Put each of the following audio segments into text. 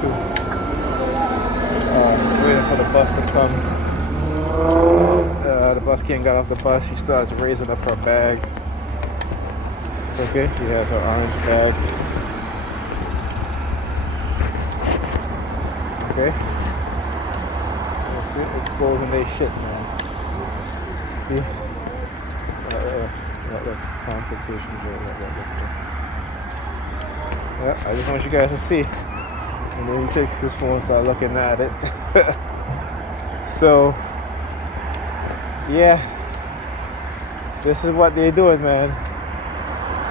too. Waiting for the bus to come. The bus can't get off the bus. She starts raising up her bag. Okay, she has her orange bag. Okay. Let's see, exposing their shit, man. See? Look, confrontation. Yeah, I just want you guys to see. And then he takes his phone and starts looking at it. So, yeah, this is what they're doing, man.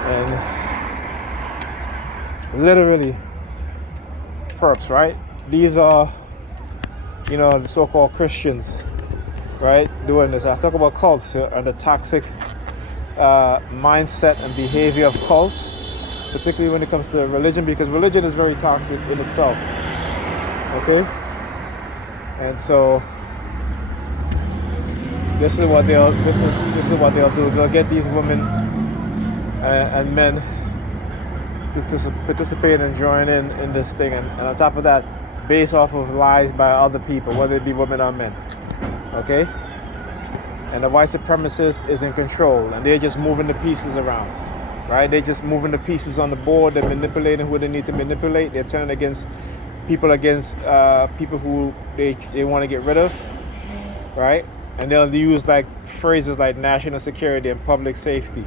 And literally, perps, right? These are, the so-called Christians, right, doing this. I talk about cults and the toxic mindset and behavior of cults, particularly when it comes to religion, because religion is very toxic in itself. Okay, and so this is what they'll do. They'll get these women and men to participate and join in this thing, and on top of that, based off of lies by other people, whether it be women or men. Okay, and the white supremacist is in control, and they're just moving the pieces around, right? They're just moving the pieces on the board. They're manipulating who they need to manipulate. They're turning against people who they want to get rid of, right? And they'll use like phrases like national security and public safety.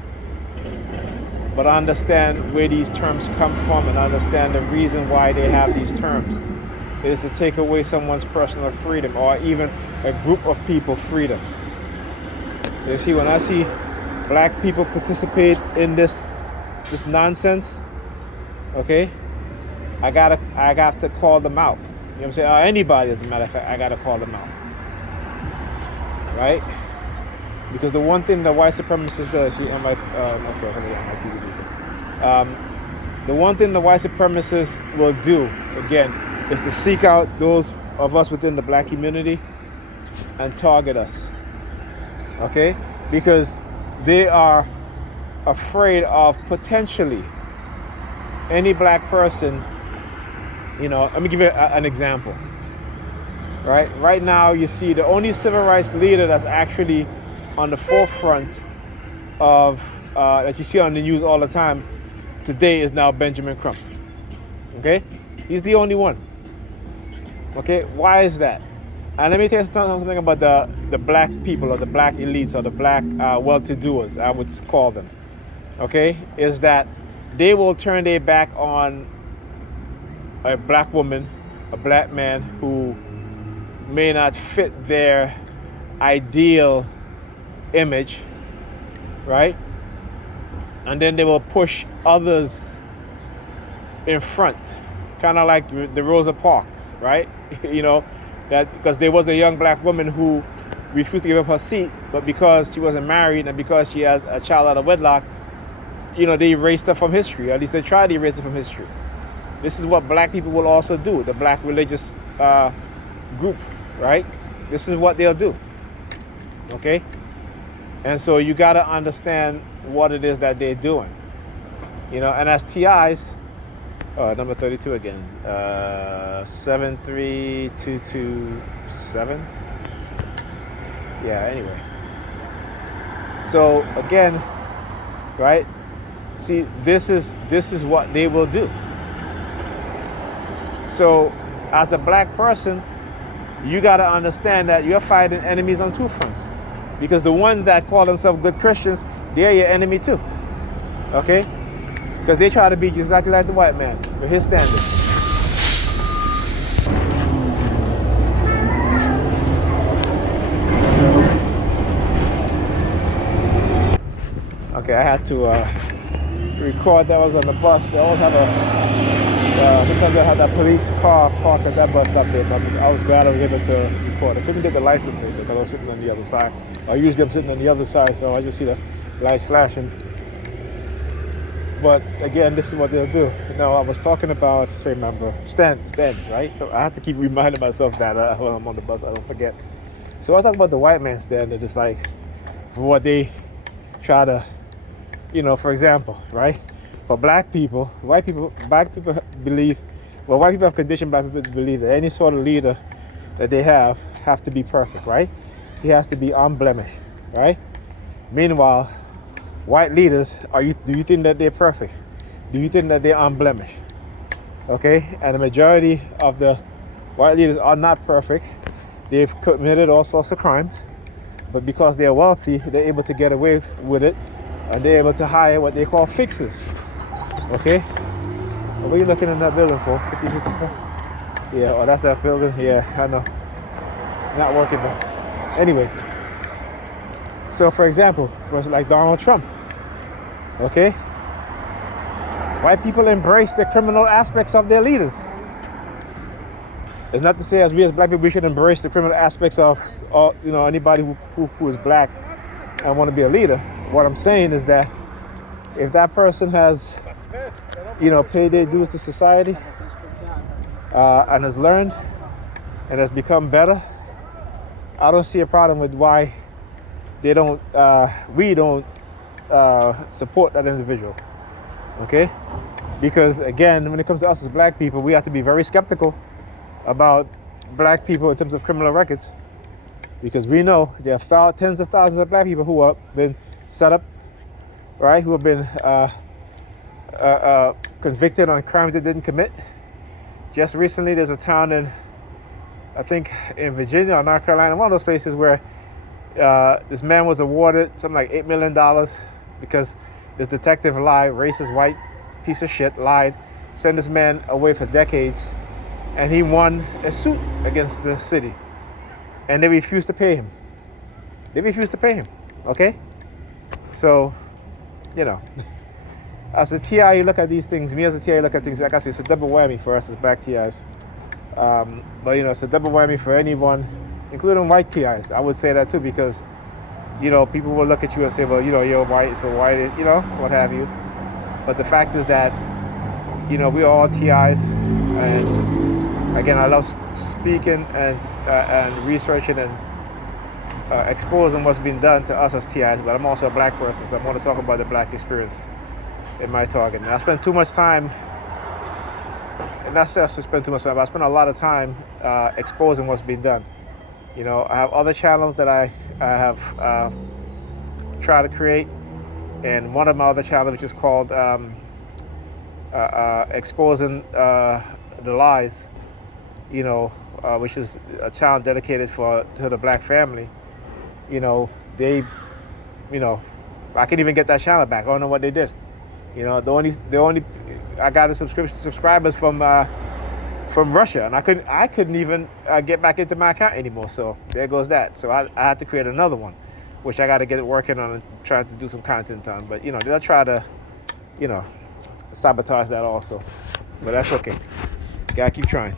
But understand where these terms come from and understand the reason why they have these terms. It is to take away someone's personal freedom, or even a group of people freedom. You see, when I see black people participate in this nonsense, okay, I got to call them out. You know what I'm saying? Or anybody, as a matter of fact, I got to call them out. Right? Because the one thing the white supremacists does, the one thing the white supremacists will do, again, is to seek out those of us within the black community and target us. Okay? Because they are afraid of potentially any black person. Let me give you an example. Right now, you see the only civil rights leader that's actually on the forefront of that you see on the news all the time today is now Benjamin Crump. Okay, he's the only one. Okay, why is that? And let me tell you something about the black people, or the black elites, or the black well-to-doers, I would call them. Okay, is that they will turn their back on a black woman, a black man who may not fit their ideal image, right? And then they will push others in front, kind of like the Rosa Parks, right? That because there was a young black woman who refused to give up her seat, but because she wasn't married and because she had a child out of wedlock, they erased her from history. Or at least they tried to erase her from history. This is what black people will also do, the black religious group, right? This is what they'll do, okay? And so you got to understand what it is that they're doing, and as TIs, number 32 again, 73227. Yeah, anyway. So again, right? See, this is what they will do. So as a black person, you got to understand that you're fighting enemies on two fronts. Because the ones that call themselves good Christians, they're your enemy too. Okay? Because they try to be exactly like the white man with his standards. Okay, I had to record that was on the bus. They always have sometimes they have that police car parked at that bus stop there, so I was glad I was able to record. I couldn't get the lights with me because I was sitting on the other side. Usually I'm sitting on the other side, so I just see the lights flashing. But again, this is what they'll do. I was talking about, just remember, stands, right? So I have to keep reminding myself that when I'm on the bus, I don't forget. So I talk about the white man standard, just like for what they try to, for example, right? For black people, black people believe Well, white people have conditioned black people to believe that any sort of leader that they have to be perfect, right? He has to be unblemished, right? Meanwhile, white leaders, do you think that they're perfect? Do you think that they're unblemished? Okay, and the majority of the white leaders are not perfect. They've committed all sorts of crimes, but because they're wealthy, they're able to get away with it, and they're able to hire what they call fixers. Okay, what are you looking in that building for? 50-54? Yeah, oh, that's that building. Yeah, I know. Not working though. Anyway, so for example, person like Donald Trump. Okay, white people embrace the criminal aspects of their leaders. It's not to say as we as black people we should embrace the criminal aspects of anybody who is black and want to be a leader. What I'm saying is that if that person has paid their dues to society and has learned and has become better, I don't see a problem with why we don't support that individual. Okay, because again, when it comes to us as black people, we have to be very skeptical about black people in terms of criminal records, because we know there are tens of thousands of black people who have been set up, right, who have been convicted on crimes they didn't commit. Just recently there's a town in Virginia or North Carolina, one of those places where this man was awarded something like $8 million because this detective lied, racist white piece of shit, lied, sent this man away for decades, and he won a suit against the city, and they refused to pay him. Okay, so as a TI, you look at these things. Me as a TI, you look at things like I say, it's a double whammy for us as black TIs. But it's a double whammy for anyone, including white TIs. I would say that too, because people will look at you and say, well, you're white, so why did what have you. But the fact is that we're all TIs, and again, I love speaking and researching and exposing what's been done to us as TIs. But I'm also a black person, so I want to talk about the black experience in my talk. And I spend too much time, and not just to spend too much time, but I spend a lot of time exposing what's been done. I have other channels that I have tried to create, and one of my other channels, which is called Exposing the Lies, which is a channel dedicated to the black family. They, I can't even get that channel back. I don't know what they did. The only I got the subscribers from Russia, and I couldn't even get back into my account anymore. So there goes that. So I had to create another one, which I got to get it working on and try to do some content on. But they'll try to, sabotage that also. But that's okay. Gotta keep trying.